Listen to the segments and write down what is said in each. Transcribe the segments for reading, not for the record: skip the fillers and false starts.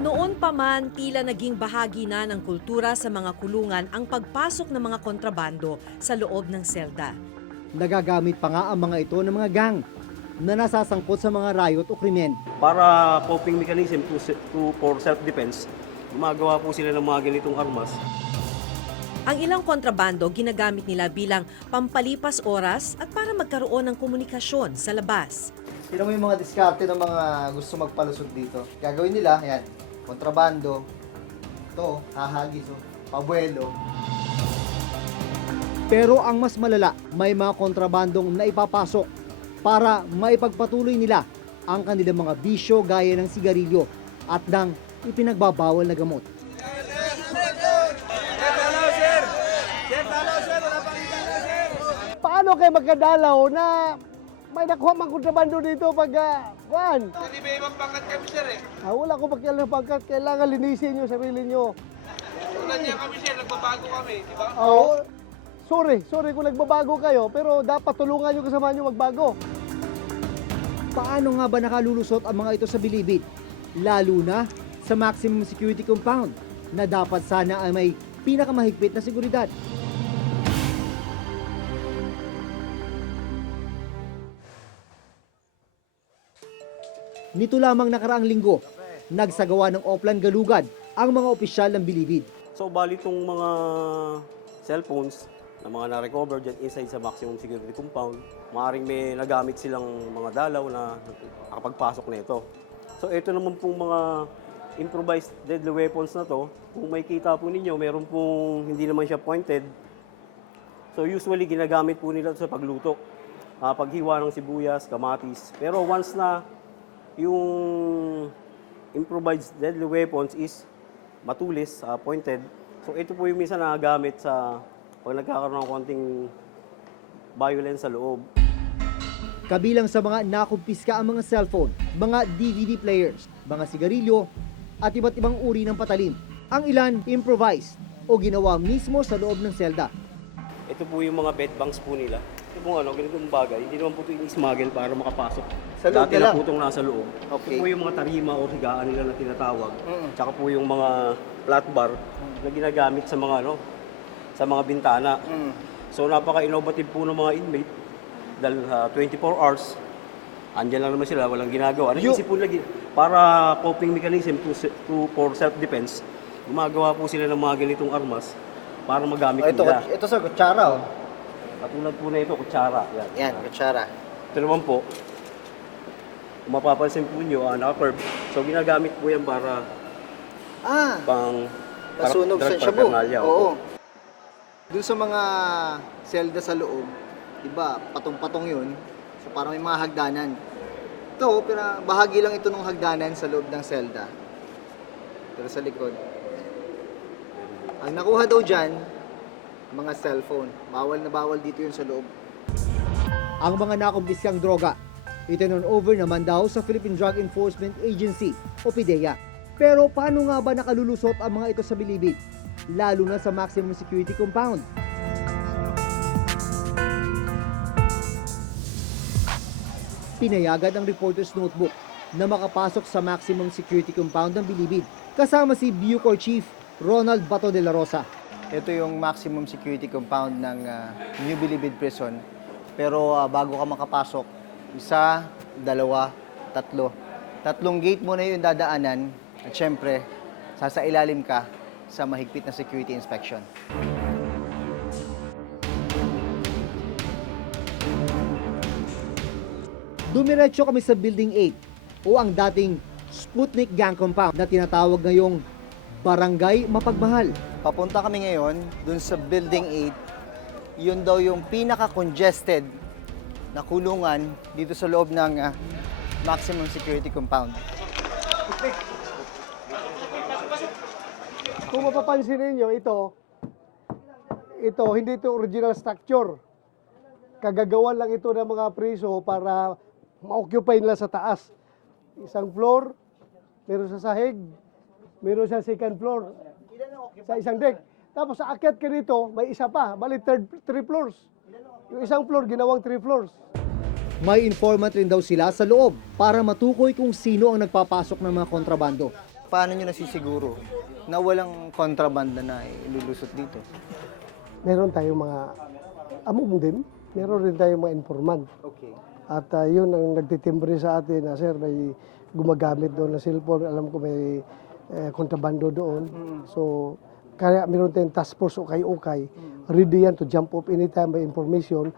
Noon pa man, tila naging bahagi na ng kultura sa mga kulungan ang pagpasok ng mga kontrabando sa loob ng selda. Nagagamit pa nga ang mga ito ng mga gang na nasasangkot sa mga riot o krimen. Para coping mechanism for self-defense, gumagawa po sila ng mga ganitong armas. Ang ilang kontrabando ginagamit nila bilang pampalipas oras at para magkaroon ng komunikasyon sa labas. Tignan mo yung mga diskarte ng mga gusto magpalusot dito. Gagawin nila, yan, kontrabando, ito, hahagis, pabuelo. Pero ang mas malala, may mga kontrabandong naipapasok para maipagpatuloy nila ang kanilang mga bisyo gaya ng sigarilyo at ng ipinagbabawal na gamot. Paano kayo magkadalaw na may nakuha mang kontrabando dito pag kuhan? Hindi may ibang pangkat kami, sir, eh. Wala ko pakialam ng pagkat, kailangan linisin nyo sarili nyo. Tulad niya kami, sir, nagbabago kami, di ba? Oo. Sorry kung nagbabago kayo, pero dapat tulungan nyo kasama nyo magbago. Paano nga ba nakalulusot ang mga ito sa bilibid? Lalo na sa maximum security compound na dapat sana ay may pinakamahigpit na seguridad. Nito lamang nakaraang linggo, nagsagawa ng Oplan Galugad ang mga opisyal ng bilibid. So bali itong mga cellphones na mga na-recover dyan inside sa maximum security compound, maaaring may nagamit silang mga dalaw na nakapagpasok na ito. So ito naman pong mga improvised deadly weapons na to, kung may kita po ninyo, meron pong hindi naman siya pointed. So usually ginagamit po nila sa pagluto, paghiwa ng sibuyas, kamatis. Pero once na yung improvised deadly weapons is matulis, pointed. So ito po yung minsan nagagamit sa pag nagkakaroon ng konting violence sa loob. Kabilang sa mga nakumpiska ang mga cellphone, mga DVD players, mga sigarilyo, at iba't ibang uri ng patalim. Ang ilan improvised o ginawa mismo sa loob ng selda. Ito po yung mga bed banks po nila. Ito po ganitong bagay, hindi naman po ito in-smuggle para makapasok. Sa loob Dati na na lang? po itong nasa loob. Okay. Ito po yung mga tarima o higaan nila na tinatawag. Tsaka po yung mga flat bar na ginagamit sa mga sa mga bintana. So napaka-innovative po ng mga inmate dahil 24 hours andyan lang naman sila, walang ginagawa. Naisip po lagi para coping mechanism for self-defense. Gumagawa po sila ng mga ganitong armas para magamit nila. Ito sa kutsara, oh. Katulad po na ito, kutsara. Yan, kutsara. Ito naman po, kung mapapansin po nyo, naka-curve. So ginagamit po yan para pang Nasunog sa drug shabu. paraphernalia. Oo. Doon sa mga selda sa loob, diba, patong-patong yun. So parang may mga hagdanan. Ito, pero bahagi lang ito ng hagdanan sa loob ng selda. Pero sa likod. Ang nakuha daw dyan, mga cellphone. Bawal na bawal dito yun sa loob. Ang mga nakumpiskang droga, itinurn over naman daw sa Philippine Drug Enforcement Agency o PDEA. Pero paano nga ba nakalulusot ang mga ito sa bilibid? Lalo na sa maximum security compound. Pinayagan ng reporter's notebook na makapasok sa maximum security compound ng bilibid kasama si Bucor Chief Ronald Bato de la Rosa. Ito yung maximum security compound ng New Bilibid Prison. Pero bago ka makapasok, isa, dalawa, tatlo. Tatlong gate mo na yung dadaanan at syempre, sasailalim ka sa mahigpit na security inspection. Dumiretso kami sa Building 8 o ang dating Sputnik Gang Compound na tinatawag ngayong Barangay Mapagmahal. Papunta kami ngayon dun sa Building 8. Yun daw yung pinaka-congested na kulungan dito sa loob ng maximum security compound. Kung mapapansin ninyo, ito, hindi ito original structure. Kagagawan lang ito ng mga priso para ma-occupy nila sa taas. Isang floor, meron sa sahig, meron sa second floor, sa isang deck. Tapos sa akyat ka dito, may isa pa, bali three floors. Yung isang floor, ginawang 3 floors. May informant rin daw sila sa loob para matukoy kung sino ang nagpapasok ng mga kontrabando. paano nyo nasisiguro na walang kontrabanda na ilulusot dito? Meron tayong mga among din, meron rin tayong mga informant. Okay. At yun ang nagtitimbre sa atin na, sir, may gumagamit doon na cellphone. Alam ko may kontrabando doon. So, kaya meron tayong task force ukay-ukay. Ready yan to jump up anytime may information.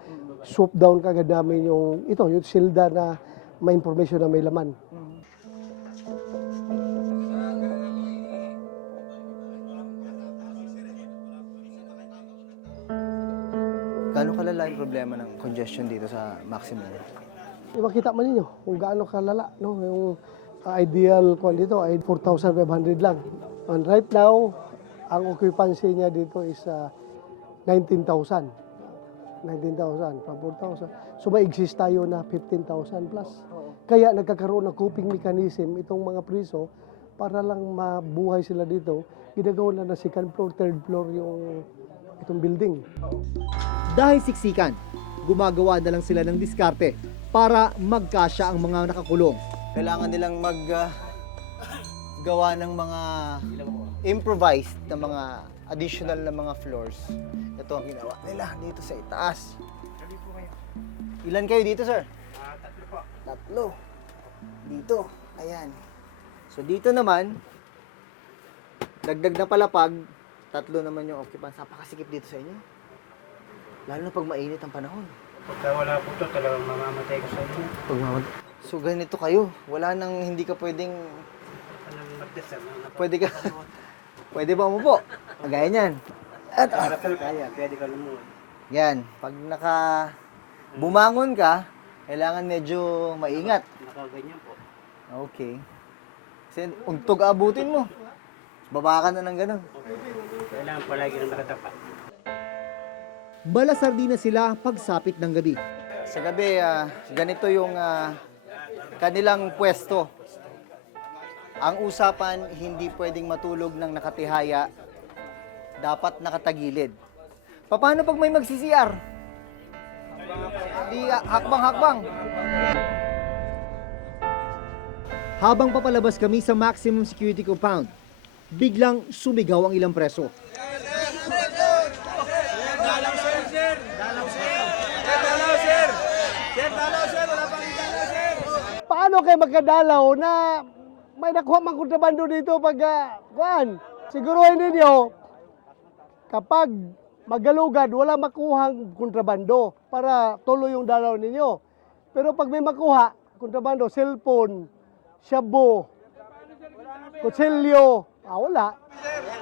Swoop down kagad namin yung silda na may information na may laman. Gano'ng kalala yung problema ng congestion dito sa Maximum? Makita man ninyo kung gaano kalala, no? Yung ideal kwan dito ay 4,500 lang. And right now, ang occupancy niya dito is 19,000. 19,000 from 4,000. So may exist tayo na 15,000 plus. Kaya nagkakaroon ng coping mechanism itong mga priso para lang mabuhay sila dito. Ginagawa na second floor, third floor yung itong building. Dahil siksikan, gumagawa na lang sila ng diskarte para magkasya ang mga nakakulong. Kailangan nilang gawa ng mga improvised na mga additional na mga floors. Ito ang ginawa nila dito sa itaas. Ilan kayo dito, sir? Tatlo po. Tatlo. Dito. Ayan. So dito naman, dagdag na palapag, tatlo naman yung occupants. Napakasikip dito sa inyo. Lalo na pag mainit ang panahon. Pagka wala po ito, talagang mamamatay ko sa inyo. So ganito kayo. Wala nang hindi ka pwedeng... Anong magdasal? Pwede ba umupo? Kagaya niyan. At Parasal kaya, pwede ka lumuwan. yan, pag bumangon ka, kailangan medyo maingat. Nakaganyan po. Okay. Kasi untog abutin mo. Baba ka na ng ganun. Kailangan palagi na nakatapat. Balasardi na sila pagsapit ng gabi. Sa gabi, ganito yung kanilang pwesto. Ang usapan, hindi pwedeng matulog ng nakatihaya. Dapat nakatagilid. Paano pag may mag-CCR? Di hakbang-hakbang. Habang papalabas kami sa maximum security compound, biglang sumigaw ang ilang preso. Paano kayo magkadalaw na may nakuha mang kontrabando dito pag kuan? Siguruhin ninyo kapag magalugad wala makuhang kontrabando para tuloy yung dalaw ninyo. Pero pag may makuha kontrabando, cellphone, shabu, kutsilyo, wala.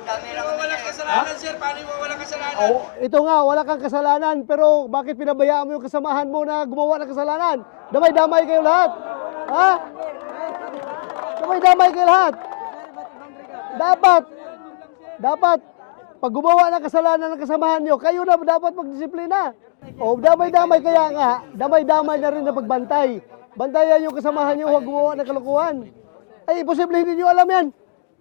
Paano mo walang kasalanan, sir? Paano mo walang kasalanan? Ito nga, wala kang kasalanan, pero bakit pinabayaan mo yung kasamahan mo na gumawa ng kasalanan? Damay-damay kayo lahat. Ha? Damay-damay kayo lahat. Dapat, pag gumawa ng kasalanan ng kasamahan nyo, kayo na dapat magdisiplina. O, damay-damay kaya nga, damay-damay na rin na pagbantay. Bantayan yung kasamahan nyo, huwag gumawa ng kalokohan. Ay, imposible hindi nyo alam yan.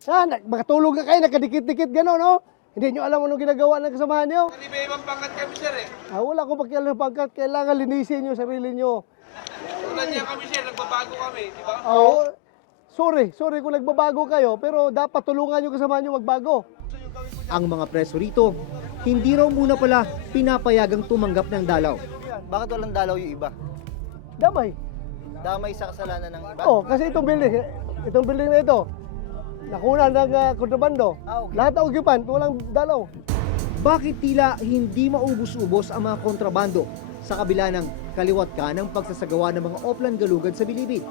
Ha? Makatulog na kayo, nakadikit-dikit gano'n, no? Hindi nyo alam anong ginagawa ng kasamahan nyo. Hindi ba ibang pangkat kami, sir eh? Wala akong pakialam ng pangkat. Kailangan linisin yung sarili nyo. Tulad niya kami, sir. Nagbabago kami, di ba? Sorry kung nagbabago kayo, pero dapat tulungan yung kasama nyo magbago. Ang mga preso rito, hindi raw muna pala pinapayagang tumanggap ng dalaw. Bakit walang dalaw yung iba? Damay. Damay sa kasalanan ng iba? Kasi itong building na ito, nakuna ng kontrabando. Okay. Lahat ng occupant, walang dalaw. Bakit tila hindi maubos-ubos ang mga kontrabando sa kabila ng kaliwat ka ng pagsasagawa ng mga Oplan Galugad sa Bilibid?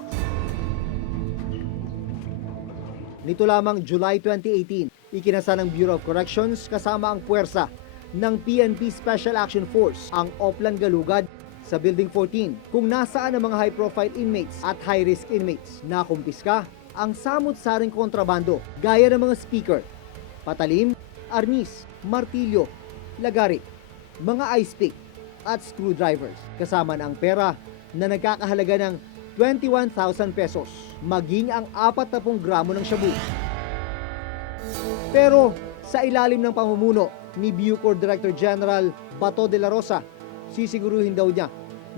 Nito lamang July 2018, ikinasa ng Bureau of Corrections kasama ang puwersa ng PNP Special Action Force ang Oplan Galugad sa Building 14 kung nasaan ang mga high-profile inmates at high-risk inmates. Nakumpiska ang samut-saring kontrabando gaya ng mga speaker, patalim, arnis, martilyo, lagari, mga ice pick at screwdrivers kasama na ang pera na nagkakahalaga ng 21,000 pesos, maging ang 40 gramo ng shabu. Pero sa ilalim ng pamumuno ni Bucor Director General Bato de la Rosa, sisiguruhin daw niya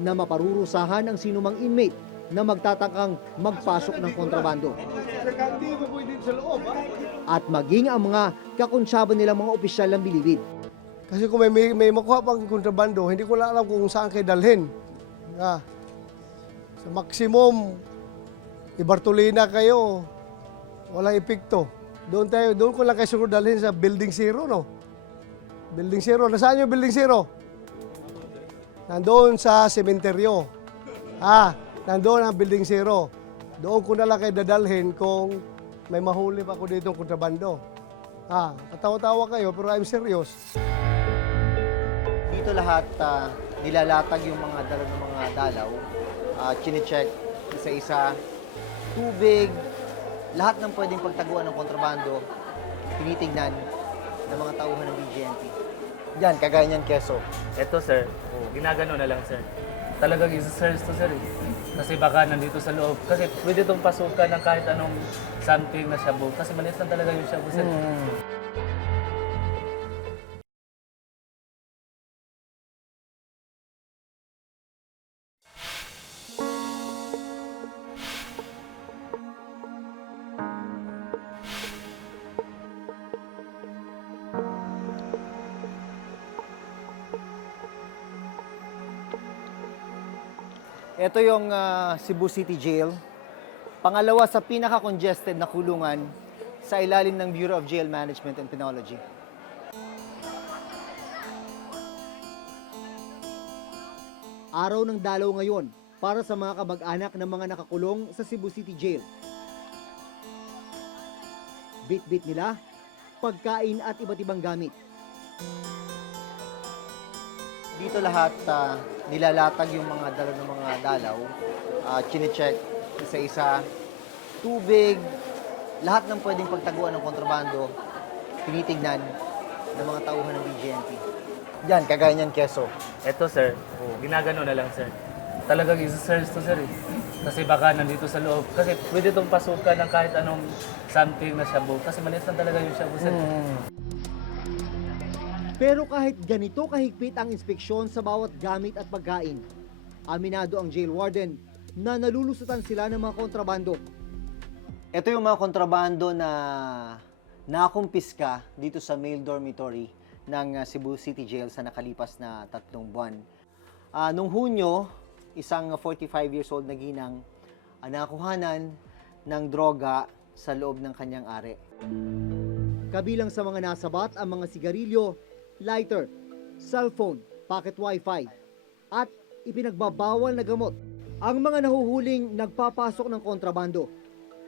na maparurusahan ang sinumang inmate na magtatangkang magpasok ng kontrabando. Hindi mo pwede sa loob, ha? At maging ang mga kakonsyaba nilang mga opisyal ng bilibid. Kasi kung may makuha pang kontrabando, hindi ko lang alam kung saan kayo dalhin. Sa maximum, ibartolina kayo, walang epekto. Doon ko lang kayo siguro dalhin sa Building Zero, no? Building Zero. Nasaan yung Building Zero? Nandoon sa sementeryo. Nandoon ang Building Zero. Doon ko na lang kayo dadalhin kung may mahuli pa ako dito ng kontrabando. Katawa-tawa kayo, pero I'm serious. Dito lahat nilalatag yung mga dala ng mga dalaw. Chine-check isa-isa. Tubig, lahat ng pwedeng pagtaguan ng kontrabando, tinitignan ng mga tauhan ng BGMP. Yan, kagaya niyan, keso. Ito sir, ginagano na lang sir. Talagang isa-search to sir. Kasi baka nandito sa loob. Kasi pwede itong pasukan ng kahit anong something na shabu. Kasi maliit lang talaga yung shabu sir. Ito yung Cebu City Jail. Pangalawa sa pinaka-congested na kulungan sa ilalim ng Bureau of Jail Management and Penology. Araw ng dalaw ngayon para sa mga kamag-anak ng mga nakakulong sa Cebu City Jail. Bit-bit nila, pagkain at iba't ibang gamit. Dito lahat nilalatag yung mga dala ng mga dalaw. Chine-check isa-isa. Tubig, lahat ng pwedeng pagtaguan ng kontrabando, tinitignan ng mga tauhan ng BGMP. Yan, kagaya niyan, keso. Ito sir, ginagano na lang sir. Talagang isa-search to sir. Kasi baka nandito sa loob. Kasi pwede itong pasukan ng kahit anong something na shabu. Kasi maliit lang talaga yung shabu sir. Pero kahit ganito kahigpit ang inspeksyon sa bawat gamit at pagkain, aminado ang jail warden na nalulusutan sila ng mga kontrabando. Ito yung mga kontrabando na nakumpiska dito sa male dormitory ng Cebu City Jail sa nakalipas na 3 buwan. Nung Hunyo, isang 45 years old na ginang nakuhanan ng droga sa loob ng kanyang are. Kabilang sa mga nasabat ang mga sigarilyo, lighter, cellphone, pocket wifi, at ipinagbabawal na gamot. Ang mga nahuhuling nagpapasok ng kontrabando,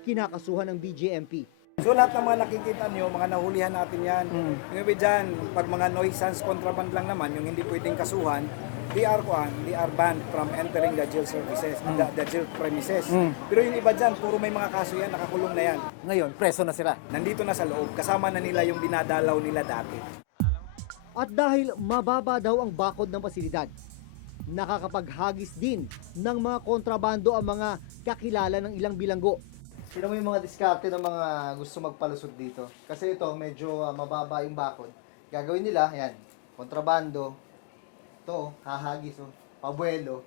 kinakasuhan ng BGMP. So lahat ng mga nakikita nyo, mga nahulihan natin yan. Yung iba dyan, pag mga nuisance contraband lang naman, yung hindi pwedeng kasuhan, they are banned from entering the jail services, the jail premises. Pero yung iba dyan, puro may mga kaso yan, nakakulong na yan. Ngayon, preso na sila. Nandito na sa loob, kasama na nila yung dinadalaw nila dati. At dahil mababa daw ang bakod ng pasilidad, nakakapaghagis din ng mga kontrabando ang mga kakilala ng ilang bilanggo. Sino mo yung mga diskarte ng mga gusto magpalusot dito? Kasi ito, medyo mababa yung bakod. Gagawin nila, yan, kontrabando. Ito, hahagis, pabuelo.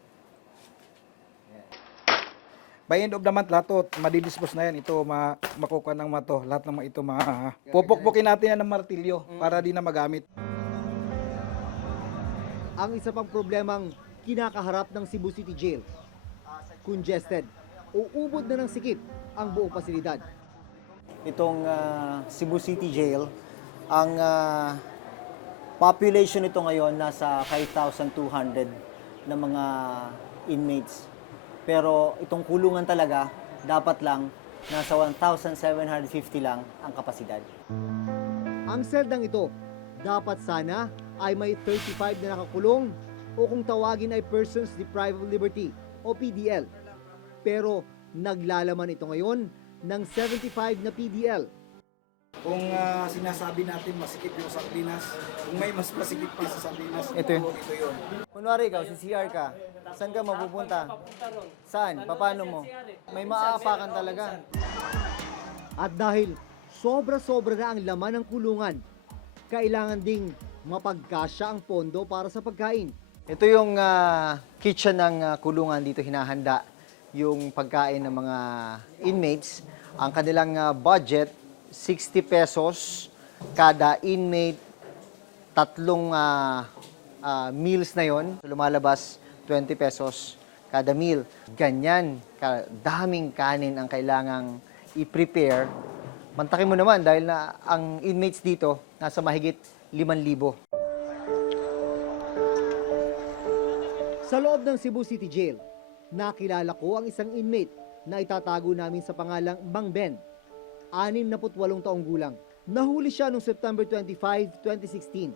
By end of the month, lahat to, madidispose na yan. Ito, makukuha ng mato. Lahat ng ito, pupukpukin natin yan ng martilyo para di na magamit. Ang isa pang problemang kinakaharap ng Cebu City Jail, congested, uubod na ng sikip ang buong pasilidad. Itong Cebu City Jail, ang population nito ngayon nasa 5,200 na mga inmates. Pero itong kulungan talaga, dapat lang nasa 1,750 lang ang kapasidad. Ang seldang ito, dapat sana ay may 35 na nakakulong o kung tawagin ay Persons Deprived of Liberty o PDL. Pero naglalaman ito ngayon ng 75 na PDL. Kung sinasabi natin masikip yung sardinas, kung may mas masikip pa sa sardinas, Ito yun. ito yun. Kunwari ikaw, si CR ka, saan ka mapupunta? Saan? Paano mo? May maaapakan talaga. At dahil sobra-sobra na ang laman ng kulungan, kailangan ding mapagkasya ang pondo para sa pagkain. Ito yung kitchen ng kulungan dito hinahanda yung pagkain ng mga inmates. Ang kanilang budget, 60 pesos kada inmate, tatlong meals na yon. Lumalabas 20 pesos kada meal. Ganyan kadaming kanin ang kailangang i-prepare. Mantakin mo naman dahil na ang inmates dito nasa mahigit 5,000. Sa loob ng Cebu City Jail, nakilala ko ang isang inmate na itatago namin sa pangalang Mang Ben, 68 taong gulang. Nahuli siya noong September 25, 2016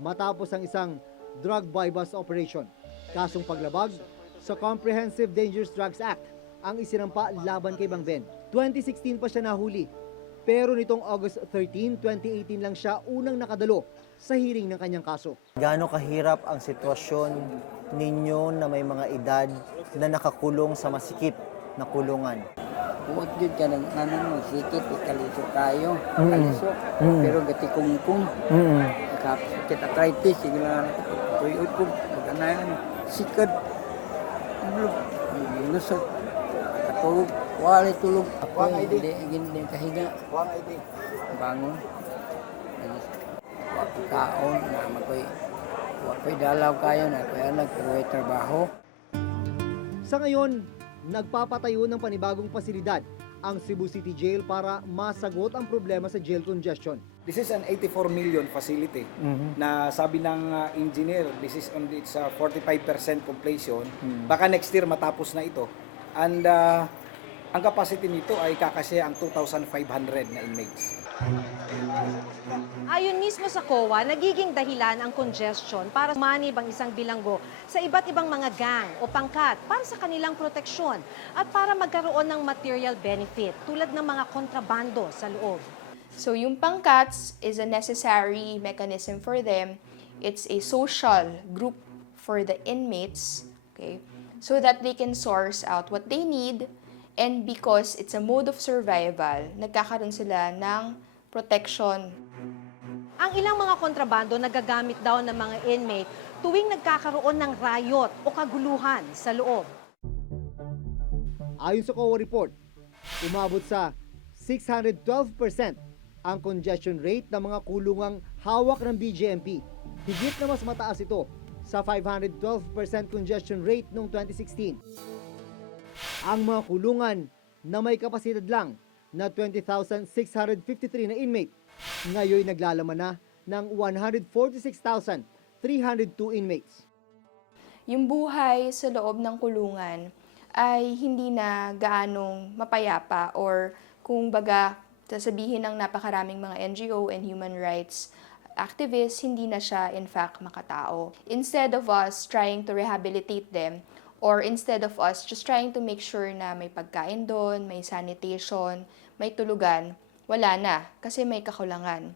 matapos ang isang drug buy-bust operation. Kasong paglabag sa Comprehensive Dangerous Drugs Act ang isinampa laban kay Mang Ben. 2016 pa siya nahuli, pero nitong August 13, 2018 lang siya unang nakadalo sa hearing ng kanyang kaso. Gaano kahirap ang sitwasyon ninyo na may mga edad na nakakulong sa masikip na kulungan? Huwag yun ka ng sikip, ikalisok kayo, ikalisok. Pero gati kung nakapit arthritis, sigla tuyot ko, maganayan, sikad, lusot, katulog, wali tulog. Ako, hindi kahiga. Bangon. Wako'y kaon, wako'y dalaw kayo, na kaya nagkaroon trabaho. Sa ngayon, nagpapatayo ng panibagong pasilidad ang Cebu City Jail para masagot ang problema sa jail congestion. This is an 84 million facility na sabi ng engineer, this is on its 45% completion. Baka next year matapos na ito. And ang capacity nito ay kakasya ang 2,500 na inmates. Ayon mismo sa COA, nagiging dahilan ang congestion para manib ang isang bilanggo sa iba't ibang mga gang o pangkat para sa kanilang proteksyon at para magkaroon ng material benefit tulad ng mga kontrabando sa loob. So yung pangkats is a necessary mechanism for them. It's a social group for the inmates, okay? So that they can source out what they need, and because it's a mode of survival, nagkakaroon sila ng protection. Ang ilang mga kontrabando nagagamit daw ng mga inmate tuwing nagkakaroon ng riot o kaguluhan sa loob. Ayon sa COA report, umabot sa 612% ang congestion rate ng mga kulungang hawak ng BJMP. Higit na mas mataas ito sa 512% congestion rate noong 2016. Ang mga kulungan na may kapasidad lang na 20,653 na inmate, ngayon naglalaman na ng 146,302 inmates. Yung buhay sa loob ng kulungan ay hindi na gaanong mapayapa, or kung baga sasabihin ng napakaraming mga NGO and human rights activists, hindi na siya in fact makatao. Instead of us trying to rehabilitate them, or instead of us just trying to make sure na may pagkain doon, may sanitation, may tulugan, wala na kasi may kakulangan.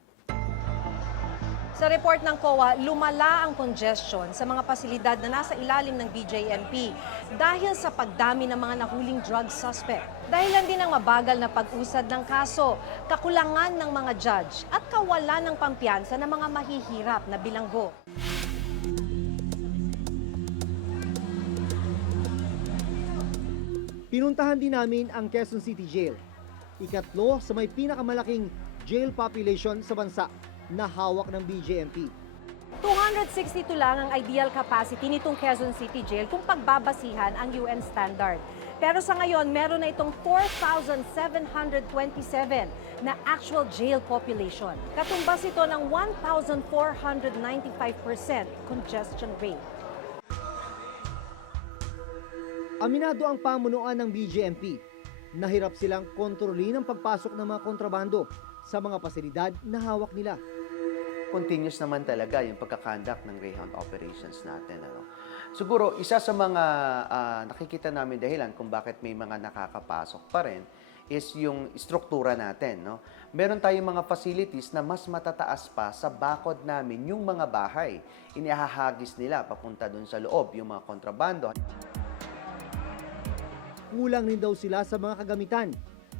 Sa report ng COA, lumala ang congestion sa mga pasilidad na nasa ilalim ng BJMP dahil sa pagdami ng mga nahuling drug suspect. Dahilan din ang mabagal na pag-usad ng kaso, kakulangan ng mga judge at kawalan ng pampiyansa ng mga mahihirap na bilanggo. Pinuntahan din namin ang Quezon City Jail, ikatlo sa may pinakamalaking jail population sa bansa na hawak ng BJMP. 262 lang ang ideal capacity nitong Quezon City Jail kung pagbabasihan ang UN standard. Pero sa ngayon, meron na itong 4,727 na actual jail population. Katumbas ito ng 1,495% congestion rate. Aminado ang pamunuan ng BJMP. Nahirap silang kontrolin ang pagpasok ng mga kontrabando sa mga pasilidad na hawak nila. Continuous naman talaga yung pagkakandak ng Greyhound operations natin. Siguro, isa sa mga nakikita namin dahilan kung bakit may mga nakakapasok pa rin is yung struktura natin. No? Meron tayong mga facilities na mas matataas pa sa bakod namin yung mga bahay. Inihahagis nila papunta dun sa loob yung mga kontrabando. Kulang rin daw sila sa mga kagamitan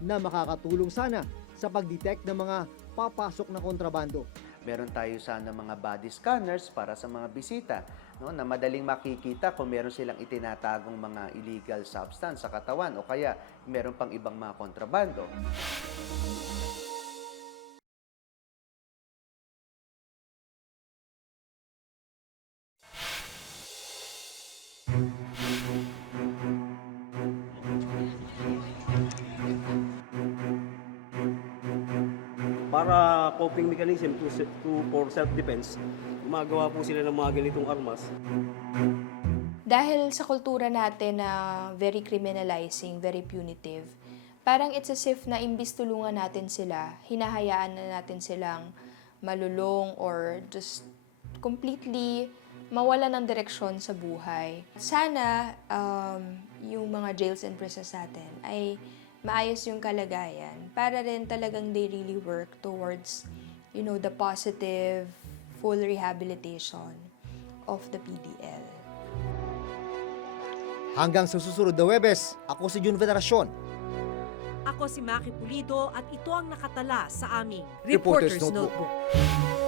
na makakatulong sana sa pag-detect ng mga papasok na kontrabando. Meron tayo sana mga body scanners para sa mga bisita. no, na madaling makikita kung meron silang itinatagong mga illegal substance sa katawan o kaya meron pang ibang mga kontrabando. Para coping mechanism for self-defense, gumagawa po sila ng mga ganitong armas. Dahil sa kultura natin na very criminalizing, very punitive, parang it's as if na imbis tulungan natin sila, hinahayaan na natin silang malulong or just completely mawala ng direksyon sa buhay. Sana yung mga jails and prisons natin ay maayos yung kalagayan para rin talagang they really work towards, the positive, full rehabilitation of the PDL. Hanggang sa susunod na Huwebes, ako si Jun Veneracion. Ako si Maki Pulido at ito ang nakatala sa aming Reporter's Reporter's Notebook. Notebook.